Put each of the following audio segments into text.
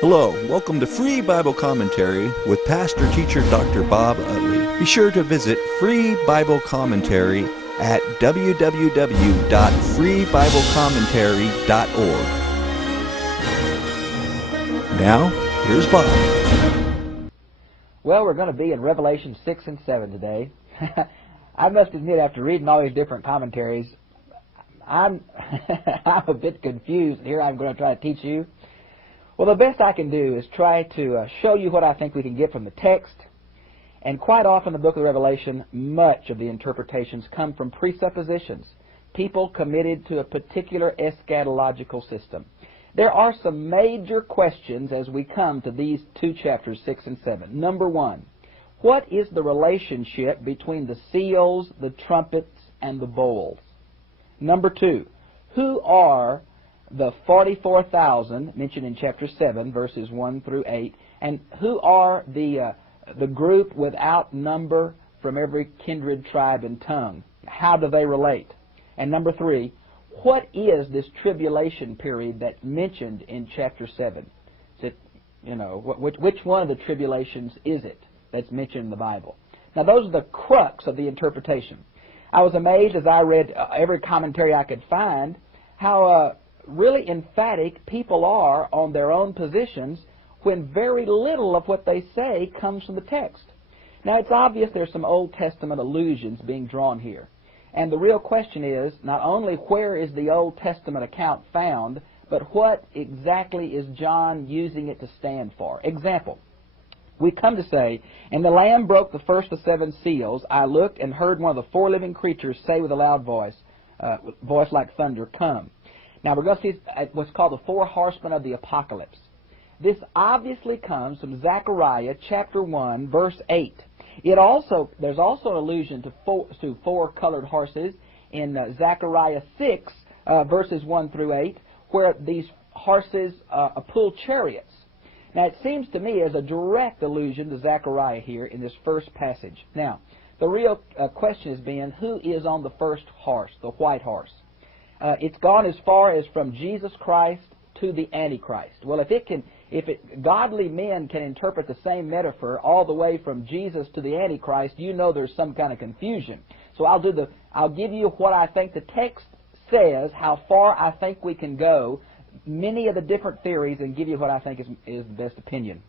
Hello, welcome to Free Bible Commentary with Pastor Teacher Dr. Bob Utley. Be sure to visit Free Bible Commentary at www.freebiblecommentary.org. Now, here's Bob. Well, we're going to be in Revelation 6 and 7 today. I must admit, after reading all these different commentaries, I'm a bit confused. Here I'm going to try to teach you. Well, the best I can do is try to show you what I think we can get from the text. And quite often in the book of Revelation, much of the interpretations come from presuppositions, people committed to a particular eschatological system. There are some major questions as we come to these two chapters, 6 and 7. Number one, what is the relationship between the seals, the trumpets, and the bowls? Number two, who are the 44,000 mentioned in chapter 7, verses 1 through 8, and who are the group without number from every kindred, tribe, and tongue? How do they relate? And number three, what is this tribulation period that's mentioned in chapter 7? Is it, which one of the tribulations is it that's mentioned in the Bible? Now, those are the crux of the interpretation. I was amazed as I read every commentary I could find how really emphatic people are on their own positions when very little of what they say comes from the text. Now, it's obvious there's some Old Testament allusions being drawn here. And the real question is not only where is the Old Testament account found, but what exactly is John using it to stand for? Example, we come to say, "And the Lamb broke the first of 7 seals. I looked and heard one of the 4 living creatures say with a loud voice, voice like thunder, 'Come.'" Now we're going to see what's called the 4 horsemen of the apocalypse. This obviously comes from Zechariah chapter 1, verse 8. There's also an allusion to 4 colored horses in Zechariah 6, verses 1 through 8, where these horses pull chariots. Now it seems to me as a direct allusion to Zechariah here in this first passage. Now, the real question is being, who is on the first horse, the white horse? It's gone as far as from Jesus Christ to the Antichrist. Well, godly men can interpret the same metaphor all the way from Jesus to the Antichrist, you know there's some kind of confusion. So I'll give you what I think the text says, how far I think we can go, many of the different theories, and give you what I think is the best opinion.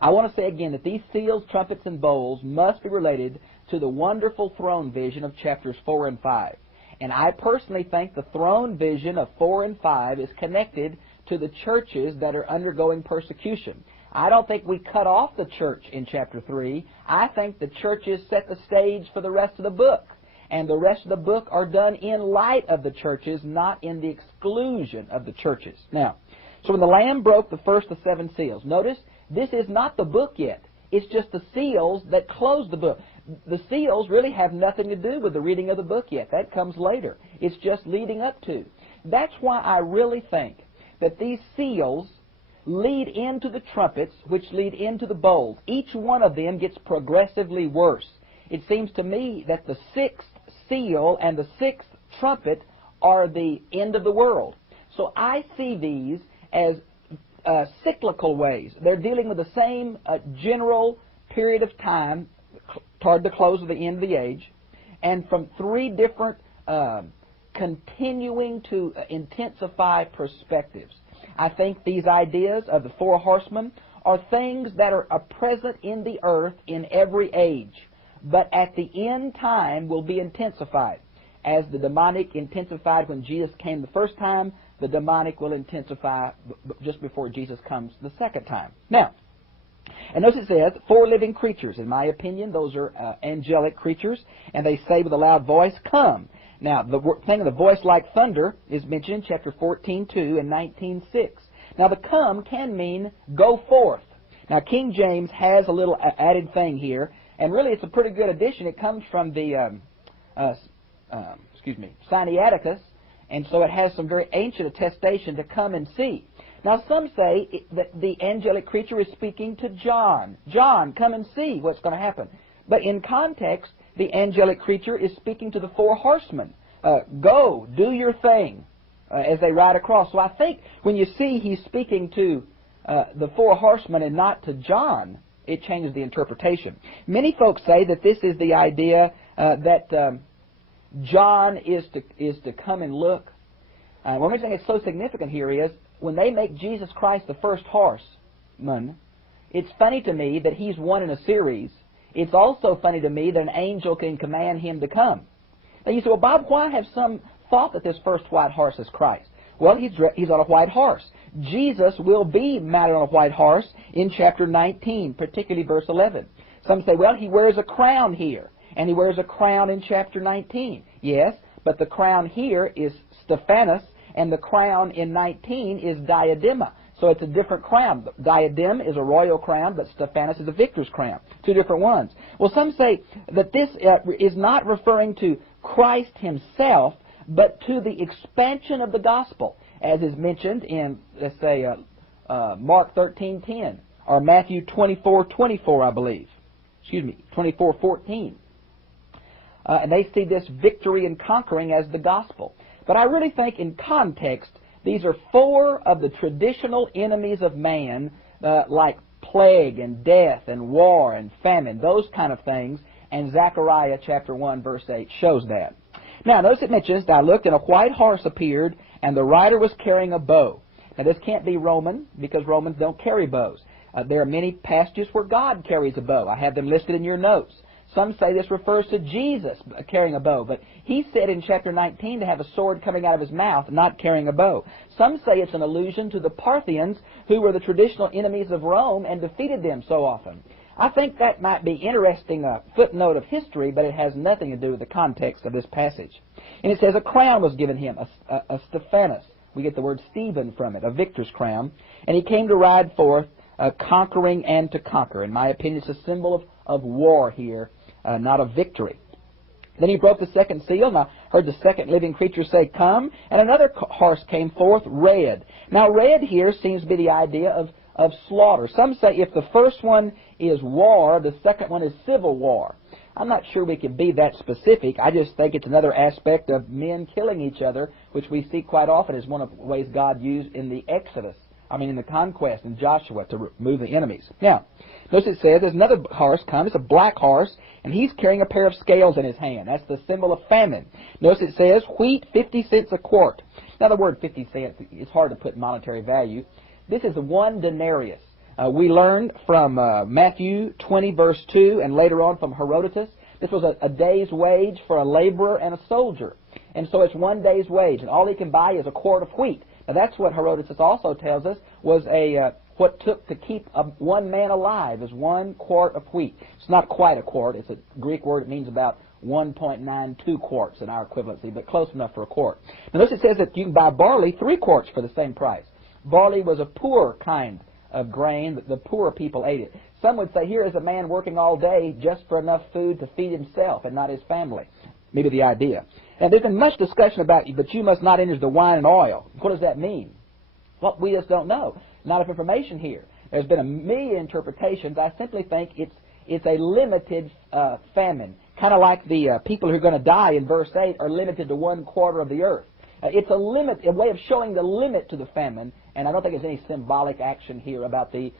I want to say again that these seals, trumpets, and bowls must be related to the wonderful throne vision of chapters 4 and 5. And I personally think the throne vision of 4 and 5 is connected to the churches that are undergoing persecution. I don't think we cut off the church in chapter 3. I think the churches set the stage for the rest of the book. And the rest of the book are done in light of the churches, not in the exclusion of the churches. Now, so when the Lamb broke the first of 7 seals, notice this is not the book yet. It's just the seals that close the book. The seals really have nothing to do with the reading of the book yet. That comes later. It's just leading up to. That's why I really think that these seals lead into the trumpets, which lead into the bowls. Each one of them gets progressively worse. It seems to me that the 6th seal and the 6th trumpet are the end of the world. So I see these as cyclical ways. They're dealing with the same general period of time toward the close of the end of the age, and from 3 different continuing to intensify perspectives. I think these ideas of the 4 horsemen are things that are present in the earth in every age, but at the end time will be intensified. As the demonic intensified when Jesus came the first time, the demonic will intensify just before Jesus comes the second time. Now, and notice it says 4 living creatures. In my opinion, those are angelic creatures, and they say with a loud voice, "Come." Now, the thing of the voice like thunder is mentioned in chapter 14:2 and 19:6. Now, the "come" can mean "go forth." Now, King James has a little added thing here, and really it's a pretty good addition. It comes from the Sinaiticus, and so it has some very ancient attestation to come and see. Now, some say that the angelic creature is speaking to John. John, come and see what's going to happen. But in context, the angelic creature is speaking to the 4 horsemen. Go, do your thing, as they ride across. So I think when you see he's speaking to the four horsemen and not to John, it changes the interpretation. Many folks say that this is the idea that John is to come and look. One reason it's so significant here is when they make Jesus Christ the first horseman, it's funny to me that he's one in a series. It's also funny to me that an angel can command him to come. Now you say, well, Bob, why have some thought that this first white horse is Christ? Well, he's on a white horse. Jesus will be mounted on a white horse in chapter 19, particularly verse 11. Some say, well, he wears a crown here, and he wears a crown in chapter 19. Yes, but the crown here is Stephanos, and the crown in 19 is diadema. So it's a different crown. Diadem is a royal crown, but Stephanos is a victor's crown. Two different ones. Well, some say that this is not referring to Christ himself, but to the expansion of the gospel, as is mentioned in, let's say, Mark 13:10, or Matthew 24:24, I believe. Excuse me, 24:14. And they see this victory and conquering as the gospel. But I really think in context, these are four of the traditional enemies of man, like plague and death and war and famine, those kind of things, and Zechariah chapter 1 verse 8 shows that. Now notice it mentions, I looked and a white horse appeared, and the rider was carrying a bow. Now this can't be Roman, because Romans don't carry bows. There are many passages where God carries a bow. I have them listed in your notes. Some say this refers to Jesus carrying a bow, but he said in chapter 19 to have a sword coming out of his mouth, not carrying a bow. Some say it's an allusion to the Parthians, who were the traditional enemies of Rome and defeated them so often. I think that might be interesting footnote of history, but it has nothing to do with the context of this passage. And it says a crown was given him, a Stephanos. We get the word Stephen from it, a victor's crown. And he came to ride forth, conquering and to conquer. In my opinion, it's a symbol of war here, not of victory. Then he broke the second seal, and I heard the second living creature say, come, and another horse came forth, red. Now red here seems to be the idea of slaughter. Some say if the first one is war, the second one is civil war. I'm not sure we can be that specific. I just think it's another aspect of men killing each other, which we see quite often as one of the ways God used in the Exodus. In the conquest in Joshua to remove the enemies. Now, notice it says there's another horse come. It's a black horse, and he's carrying a pair of scales in his hand. That's the symbol of famine. Notice it says wheat 50 cents a quart. Now the word 50 cents, it's hard to put monetary value. This is 1 denarius. We learned from Matthew 20 verse 2 and later on from Herodotus. This was a day's wage for a laborer and a soldier. And so it's 1 day's wage, and all he can buy is a quart of wheat. Now that's what Herodotus also tells us was what took to keep one man alive is 1 quart of wheat. It's not quite a quart. It's a Greek word. It means about 1.92 quarts in our equivalency, but close enough for a quart. Now notice it says that you can buy barley 3 quarts for the same price. Barley was a poor kind of grain. The poor people ate it. Some would say here is a man working all day just for enough food to feed himself and not his family. Maybe the idea. And there's been much discussion about, but you must not enter the wine and oil. What does that mean? Well, we just don't know. Not enough information here. There's been a million interpretations. I simply think it's a limited famine. Kind of like the people who are going to die in verse 8 are limited to 1/4 of the earth. It's a way of showing the limit to the famine, and I don't think there's any symbolic action here about the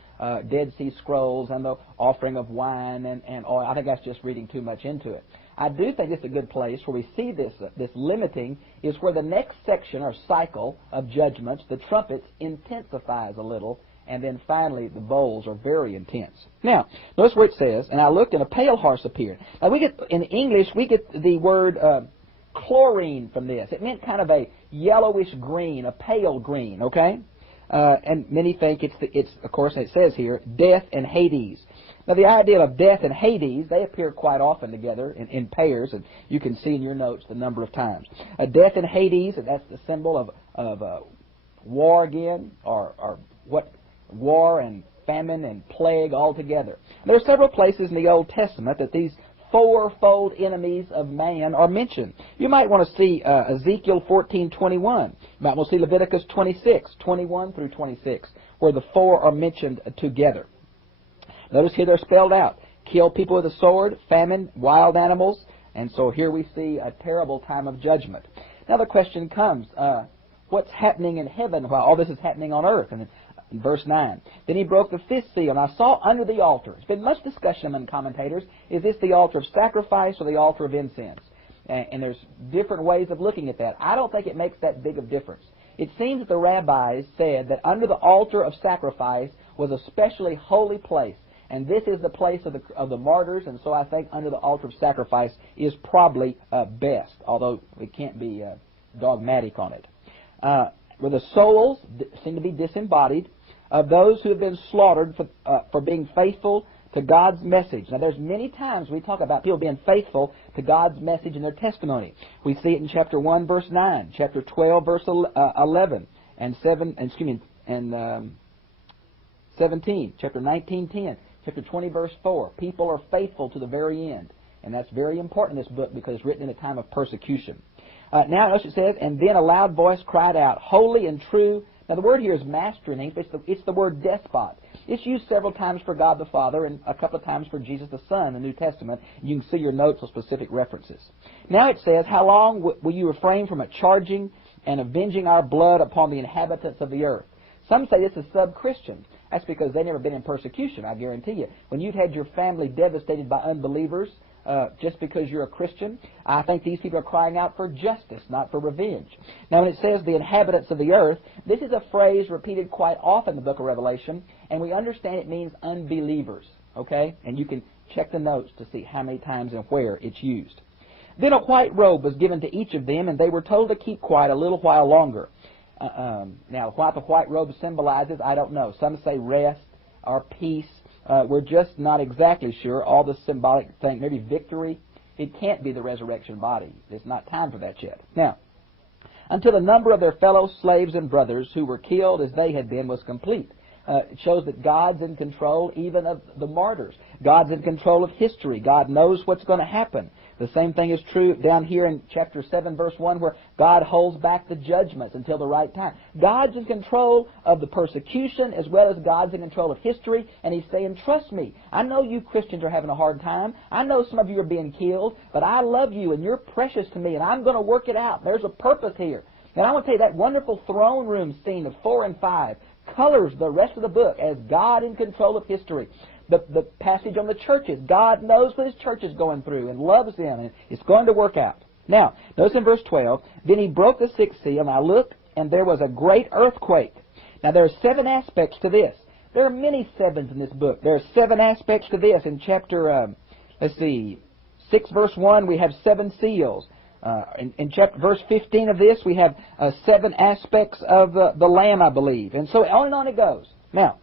Dead Sea Scrolls and the offering of wine and oil. I think that's just reading too much into it. I do think it's a good place where we see this limiting is where the next section or cycle of judgments, the trumpets, intensifies a little, and then finally the bowls are very intense. Now, notice where it says, and I looked and a pale horse appeared. Now in English, we get the word chlorine from this. It meant kind of a yellowish green, a pale green, okay? And many think it's of course, it says here, death and Hades. Now, the idea of death and Hades, they appear quite often together in pairs, and you can see in your notes the number of times. Death and Hades, and that's the symbol of war again, or what war and famine and plague all together. There are several places in the Old Testament that these fourfold enemies of man are mentioned. You might want to see Ezekiel 14:21. You might want to see Leviticus 26:21 through 26, where the four are mentioned together. Notice here they're spelled out. Kill people with a sword, famine, wild animals, and so here we see a terrible time of judgment. Now the question comes, what's happening in heaven while all this is happening on earth? And in verse 9, Then he broke the fifth seal, and I saw under the altar. There's been much discussion among commentators. Is this the altar of sacrifice or the altar of incense? And there's different ways of looking at that. I don't think it makes that big of difference. It seems that the rabbis said that under the altar of sacrifice was a specially holy place. And this is the place of the martyrs, and so I think under the altar of sacrifice is probably best, although we can't be dogmatic on it. Where the souls seem to be disembodied of those who have been slaughtered for being faithful to God's message. Now, there's many times we talk about people being faithful to God's message and their testimony. We see it in chapter 1, verse 9, chapter 12, verse 11, and 17, chapter 19, 10, chapter 20, verse 4. People are faithful to the very end. And that's very important in this book because it's written in a time of persecution. Now, notice it says, and then a loud voice cried out, holy and true. Now, the word here is master in English, but it's the word despot. It's used several times for God the Father and a couple of times for Jesus the Son in the New Testament. You can see your notes on specific references. Now it says, how long will you refrain from charging and avenging our blood upon the inhabitants of the earth? Some say this is sub-Christian. That's because they've never been in persecution, I guarantee you. When you've had your family devastated by unbelievers, just because you're a Christian, I think these people are crying out for justice, not for revenge. Now, when it says the inhabitants of the earth, this is a phrase repeated quite often in the book of Revelation, and we understand it means unbelievers, okay? And you can check the notes to see how many times and where it's used. Then a white robe was given to each of them, and they were told to keep quiet a little while longer. Now, what the white robe symbolizes, I don't know. Some say rest or peace. We're just not exactly sure. All the symbolic thing, maybe victory. It can't be the resurrection body. It's not time for that yet. Now, until the number of their fellow slaves and brothers who were killed as they had been was complete. It shows that God's in control even of the martyrs. God's in control of history. God knows what's going to happen. The same thing is true down here in chapter 7, verse 1, where God holds back the judgments until the right time. God's in control of the persecution as well as God's in control of history, and He's saying, trust me. I know you Christians are having a hard time. I know some of you are being killed, but I love you, and you're precious to me, and I'm going to work it out. There's a purpose here. And I want to tell you, that wonderful throne room scene of 4 and 5 colors the rest of the book as God in control of history. The passage on the churches, God knows what His church is going through and loves them, and it's going to work out. Now, notice in verse 12, then He broke the sixth seal, and I looked, and there was a great earthquake. Now, there are 7 aspects to this. There are many sevens in this book. There are 7 aspects to this. In chapter, 6 verse 1, we have 7 seals. In chapter verse 15 of this, we have 7 aspects of the Lamb, I believe. And so on and on it goes. Now,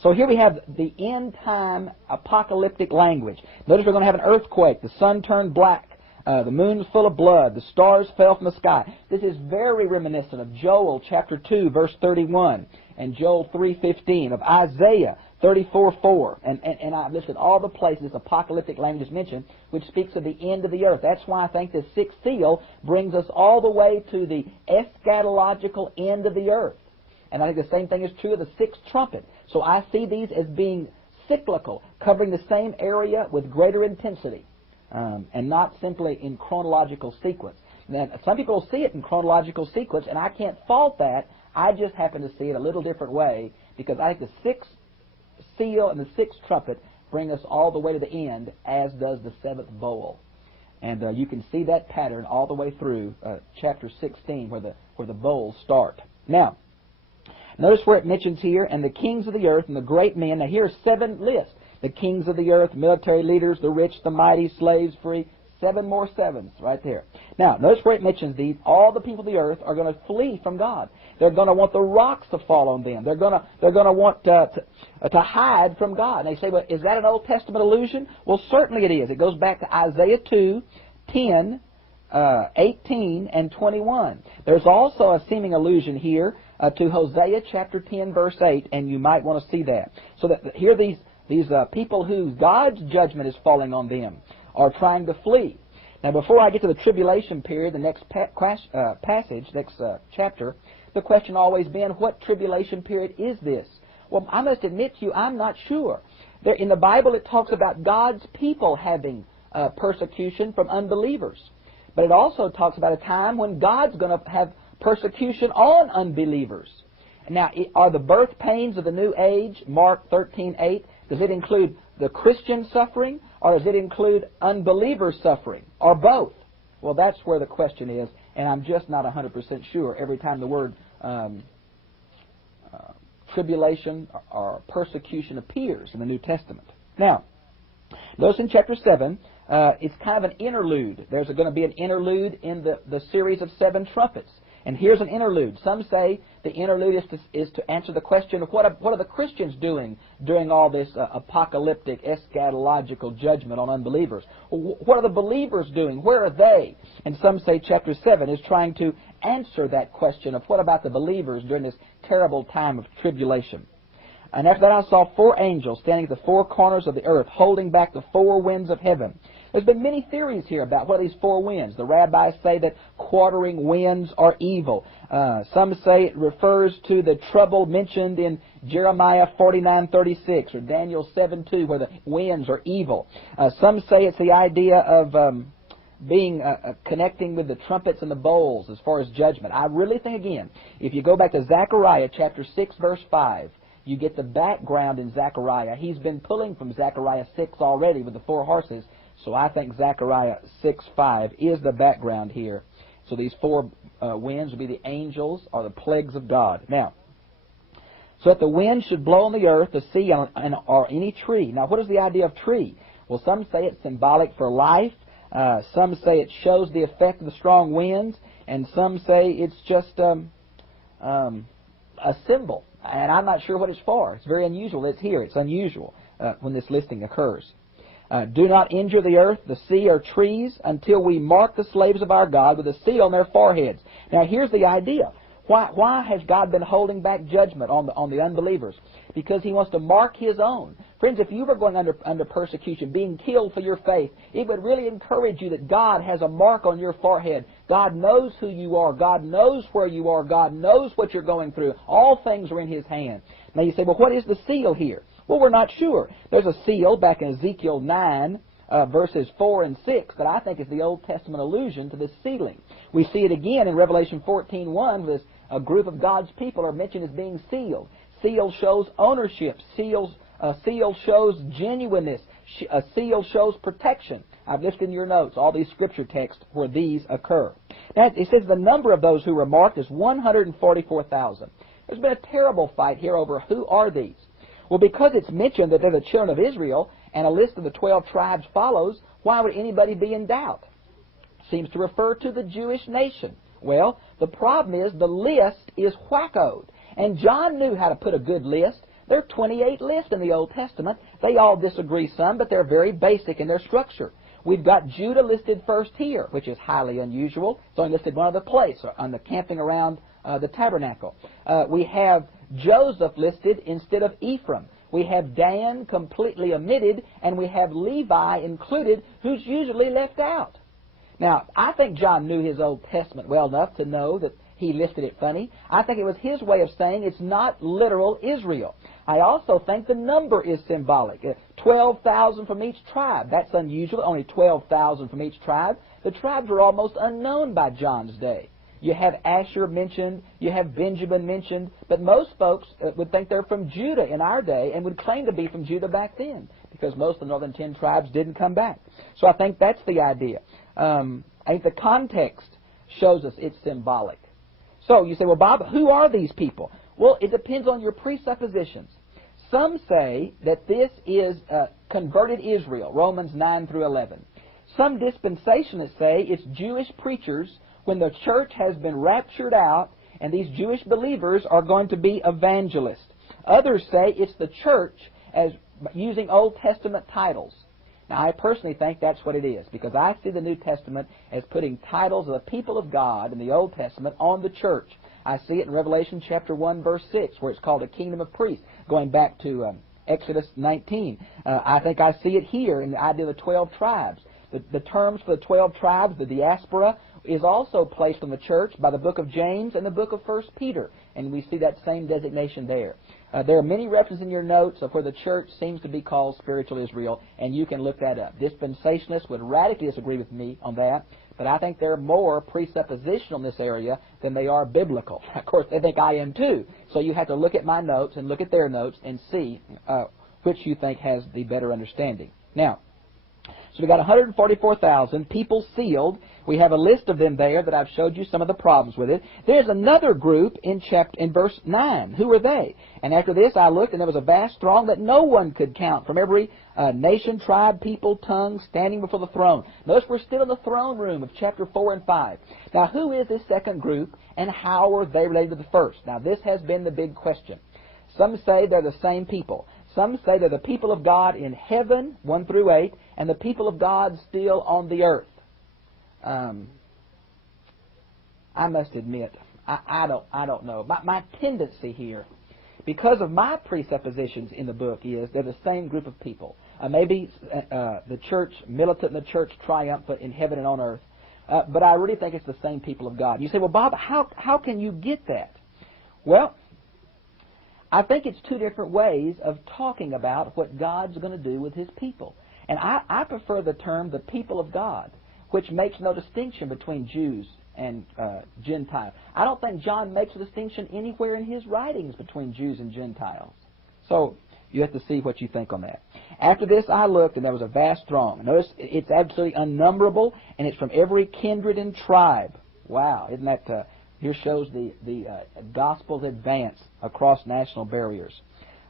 so here we have the end-time apocalyptic language. Notice we're going to have an earthquake. The sun turned black. The moon's full of blood. The stars fell from the sky. This is very reminiscent of Joel chapter 2, verse 31, and Joel 3:15, of Isaiah 34:4. And I've listed all the places apocalyptic language is mentioned, which speaks of the end of the earth. That's why I think the 6th seal brings us all the way to the eschatological end of the earth. And I think the same thing is true of the 6th trumpet. So I see these as being cyclical, covering the same area with greater intensity, and not simply in chronological sequence. Now, some people see it in chronological sequence, and I can't fault that. I just happen to see it a little different way, because I think the 6th seal and the 6th trumpet bring us all the way to the end, as does the 7th bowl. And you can see that pattern all the way through chapter 16, where the bowls start. Now, notice where it mentions here, and the kings of the earth and the great men. Now, here's 7 lists. The kings of the earth, military leaders, the rich, the mighty, slaves free. 7 more 7s right there. Now, notice where it mentions these. All the people of the earth are going to flee from God. They're going to want the rocks to fall on them. They're going to want to hide from God. And they say, well, is that an Old Testament allusion? Well, certainly it is. It goes back to Isaiah 2, 10, 18, and 21. There's also a seeming allusion here to Hosea chapter 10, verse 8, and you might want to see that. So that here these people whose God's judgment is falling on them are trying to flee. Now, before I get to the tribulation period, the next passage, next chapter, the question always been, what tribulation period is this? Well, I must admit to you, I'm not sure. There, in the Bible, it talks about God's people having persecution from unbelievers. But it also talks about a time when God's going to have persecution on unbelievers. Now, are the birth pains of the new age, Mark 13:8, does it include the Christian suffering, or does it include unbeliever suffering, or both? Well, that's where the question is, and I'm just not 100% sure every time the word tribulation or persecution appears in the New Testament. Now, notice in chapter 7, it's kind of an interlude. There's going to be an interlude in the series of 7 trumpets. And here's an interlude. Some say the interlude is to answer the question of what are the Christians doing during all this apocalyptic, eschatological judgment on unbelievers? What are the believers doing? Where are they? And some say chapter 7 is trying to answer that question of what about the believers during this terrible time of tribulation. And after that I saw 4 angels standing at the 4 corners of the earth, holding back the 4 winds of heaven. There's been many theories here about what are these 4 winds. The rabbis say that quartering winds are evil. Some say it refers to the trouble mentioned in Jeremiah 49:36 or Daniel 7:2, where the winds are evil. Some say it's the idea of connecting with the trumpets and the bowls as far as judgment. I really think, again, if you go back to Zechariah chapter 6, verse 5, you get the background in Zechariah. He's been pulling from Zechariah 6 already with the 4 horses. So I think Zechariah 6:5 is the background here. So these 4 winds will be the angels or the plagues of God. Now, so that the wind should blow on the earth, the sea, or any tree. Now, what is the idea of tree? Well, some say it's symbolic for life. Some say it shows the effect of the strong winds. And some say it's just a symbol. And I'm not sure what it's for. It's very unusual. It's here. It's unusual when this listing occurs. Do not injure the earth, the sea, or trees until we mark the slaves of our God with a seal on their foreheads. Now, here's the idea. Why has God been holding back judgment on the unbelievers? Because He wants to mark His own. Friends, if you were going under persecution, being killed for your faith, it would really encourage you that God has a mark on your forehead. God knows who you are. God knows where you are. God knows what you're going through. All things are in His hand. Now you say, well, what is the seal here? Well, we're not sure. There's a seal back in Ezekiel 9, verses 4 and 6, that I think is the Old Testament allusion to this sealing. We see it again in Revelation 14:1, where a group of God's people are mentioned as being sealed. Seal shows ownership. A seal shows genuineness. A seal shows protection. I've listed in your notes all these scripture texts where these occur. Now, it says the number of those who were marked is 144,000. There's been a terrible fight here over who are these. Well, because it's mentioned that they're the children of Israel, and a list of the 12 tribes follows, why would anybody be in doubt? Seems to refer to the Jewish nation. Well, the problem is the list is wackoed. And John knew how to put a good list. There are 28 lists in the Old Testament. They all disagree some, but they're very basic in their structure. We've got Judah listed first here, which is highly unusual. It's only listed one other place, on the camping around the tabernacle. We have Joseph listed instead of Ephraim. We have Dan completely omitted, and we have Levi included, who's usually left out. Now, I think John knew his Old Testament well enough to know that he listed it funny. I think it was his way of saying it's not literal Israel. I also think the number is symbolic. 12,000 from each tribe. That's unusual, only 12,000 from each tribe. The tribes were almost unknown by John's day. You have Asher mentioned, you have Benjamin mentioned, but most folks would think they're from Judah in our day and would claim to be from Judah back then, because most of the northern 10 tribes didn't come back. So I think that's the idea. I think the context shows us it's symbolic. So you say, well, Bob, who are these people? Well, it depends on your presuppositions. Some say that this is converted Israel, Romans 9 through 11. Some dispensationalists say it's Jewish preachers when the church has been raptured out, and these Jewish believers are going to be evangelists. Others say it's the church as using Old Testament titles. Now, I personally think that's what it is, because I see the New Testament as putting titles of the people of God in the Old Testament on the church. I see it in Revelation chapter 1, verse 6, where it's called a kingdom of priests, going back to Exodus 19. I think I see it here in the idea of the 12 tribes. The terms for the 12 tribes, the diaspora, is also placed on the church by the book of James and the book of 1 Peter, and we see that same designation there. There are many references in your notes of where the church seems to be called spiritual Israel, and you can look that up. Dispensationalists would radically disagree with me on that, but I think they're more presuppositional in this area than they are biblical. Of course, they think I am too. So you have to look at my notes and look at their notes and see which you think has the better understanding. Now, so we got 144,000 people sealed. We have a list of them there that I've showed you some of the problems with it. There's another group in verse 9. Who are they? And after this I looked, and there was a vast throng that no one could count, from every nation, tribe, people, tongue, standing before the throne. Notice we're still in the throne room of chapter 4 and 5. Now, who is this second group, and how are they related to the first? Now, this has been the big question. Some say they're the same people. Some say they're the people of God in heaven, 1 through 8, and the people of God still on the earth. I must admit, I don't know. My tendency here, because of my presuppositions in the book, is they're the same group of people. Maybe the church militant and the church triumphant in heaven and on earth. But I really think it's the same people of God. You say, well, Bob, how can you get that? Well, I think it's two different ways of talking about what God's going to do with His people. And I prefer the term the people of God, which makes no distinction between Jews and Gentiles. I don't think John makes a distinction anywhere in his writings between Jews and Gentiles. So you have to see what you think on that. After this I looked, and there was a vast throng. Notice it's absolutely unnumberable, and it's from every kindred and tribe. Wow, isn't that... Here shows the gospel's advance across national barriers.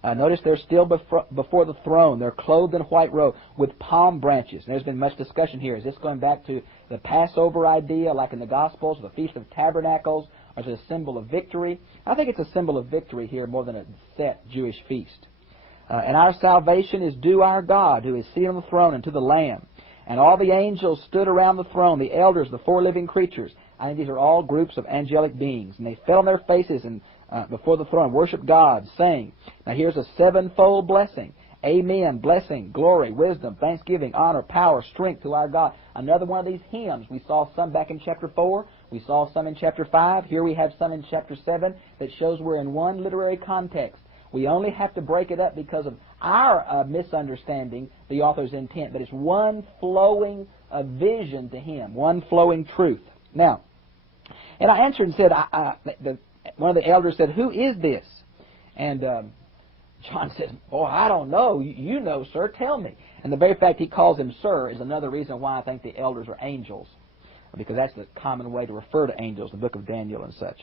Notice they're still before the throne. They're clothed in white robe with palm branches. And there's been much discussion here. Is this going back to the Passover idea, like in the Gospels, the Feast of Tabernacles, or is it a symbol of victory? I think it's a symbol of victory here more than a set Jewish feast. And our salvation is due our God, who is seated on the throne, and to the Lamb. And all the angels stood around the throne, the elders, the four living creatures. I think these are all groups of angelic beings. And they fell on their faces and before the throne, worshiped God, saying, now here's a sevenfold blessing. Amen, blessing, glory, wisdom, thanksgiving, honor, power, strength to our God. Another one of these hymns. We saw some back in chapter 4. We saw some in chapter 5. Here we have some in chapter 7 that shows we're in one literary context. We only have to break it up because of our misunderstanding the author's intent. But it's one flowing vision to him, one flowing truth. Now, and I answered and said, one of the elders said, who is this? And John says, oh, I don't know. You know, sir, tell me. And the very fact he calls him sir is another reason why I think the elders are angels, because that's the common way to refer to angels in the book of Daniel and such.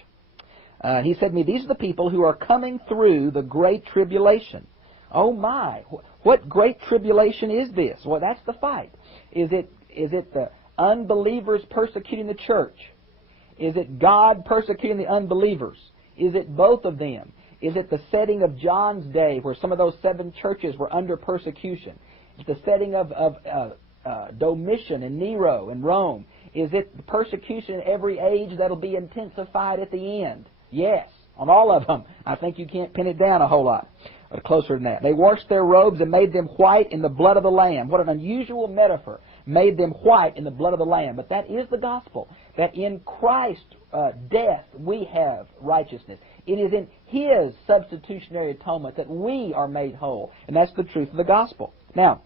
He said to me, these are the people who are coming through the great tribulation. Oh my, what great tribulation is this? Well, that's the fight. Is it the unbelievers persecuting the church? Is it God persecuting the unbelievers? Is it both of them? Is it the setting of John's day where some of those 7 churches were under persecution? Is it the setting of Domitian and Nero in Rome? Is it the persecution in every age that'll be intensified at the end? Yes, on all of them. I think you can't pin it down a whole lot. Or closer than that. They washed their robes and made them white in the blood of the Lamb. What an unusual metaphor. Made them white in the blood of the Lamb. But that is the gospel. That in Christ's death we have righteousness. It is in His substitutionary atonement that we are made whole. And that's the truth of the gospel. Now,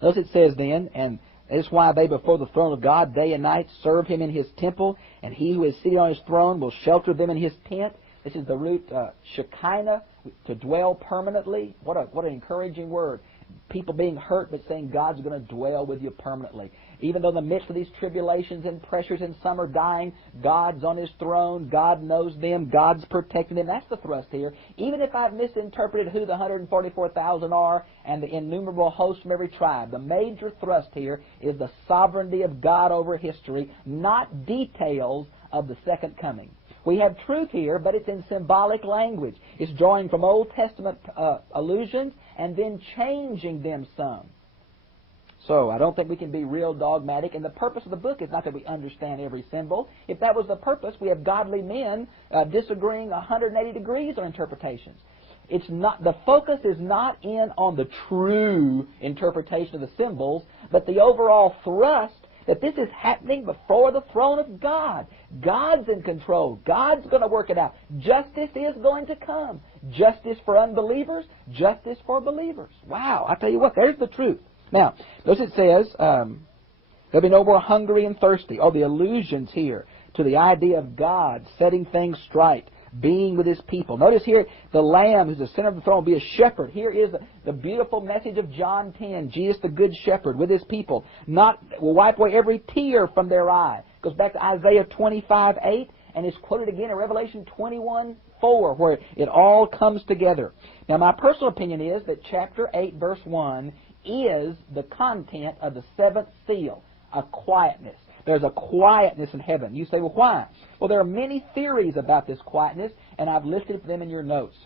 notice it says then, and this is why they before the throne of God day and night serve Him in His temple, and He who is seated on His throne will shelter them in His tent. This is the root Shekinah, to dwell permanently. What an encouraging word. People being hurt, but saying God's going to dwell with you permanently. Even though in the midst of these tribulations and pressures and some are dying, God's on His throne. God knows them. God's protecting them. That's the thrust here. Even if I've misinterpreted who the 144,000 are and the innumerable hosts from every tribe, the major thrust here is the sovereignty of God over history, not details of the second coming. We have truth here, but it's in symbolic language. It's drawing from Old Testament allusions and then changing them some. So I don't think we can be real dogmatic, and the purpose of the book is not that we understand every symbol. If that was the purpose, we have godly men disagreeing 180 degrees on interpretations. It's not, the focus is not in on the true interpretation of the symbols, but the overall thrust that this is happening before the throne of God. God's in control. God's going to work it out. Justice is going to come. Justice for unbelievers, justice for believers. Wow, I tell you what, there's the truth. Now, notice it says, there'll be no more hungry and thirsty. Oh, the allusions here to the idea of God setting things straight, being with His people. Notice here, the Lamb who's the center of the throne will be a shepherd. Here is the beautiful message of John 10. Jesus, the Good Shepherd, with His people, will wipe away every tear from their eye. Goes back to Isaiah 25:8, and is quoted again in Revelation 21:4, where it all comes together. Now, my personal opinion is that chapter 8, verse 1 is the content of the seventh seal, a quietness. There's a quietness in heaven. You say, well, why? Well, there are many theories about this quietness, and I've listed them in your notes.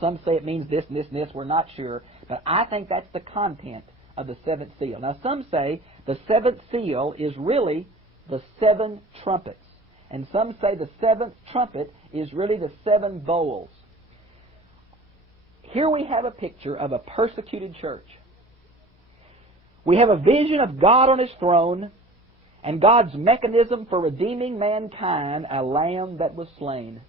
Some say it means this and this and this. We're not sure. But I think that's the content of the seventh seal. Now, some say the seventh seal is really the seven trumpets. And some say the seventh trumpet is really the seven bowls. Here we have a picture of a persecuted church. We have a vision of God on His throne, and God's mechanism for redeeming mankind, a lamb that was slain.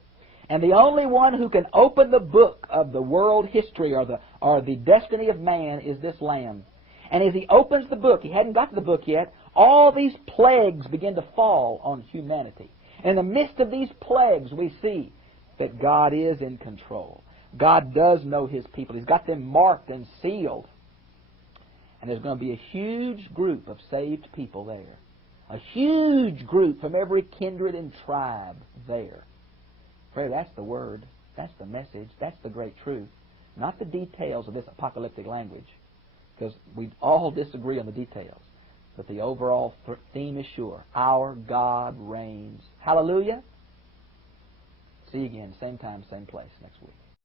And the only one who can open the book of the world history or the destiny of man is this lamb. And as He opens the book, He hadn't got to the book yet, all these plagues begin to fall on humanity. In the midst of these plagues, we see that God is in control. God does know His people. He's got them marked and sealed. And there's going to be a huge group of saved people there. A huge group from every kindred and tribe there. Pray, that's the word. That's the message. That's the great truth. Not the details of this apocalyptic language. Because we all disagree on the details. But the overall theme is sure. Our God reigns. Hallelujah. See you again, same time, same place next week.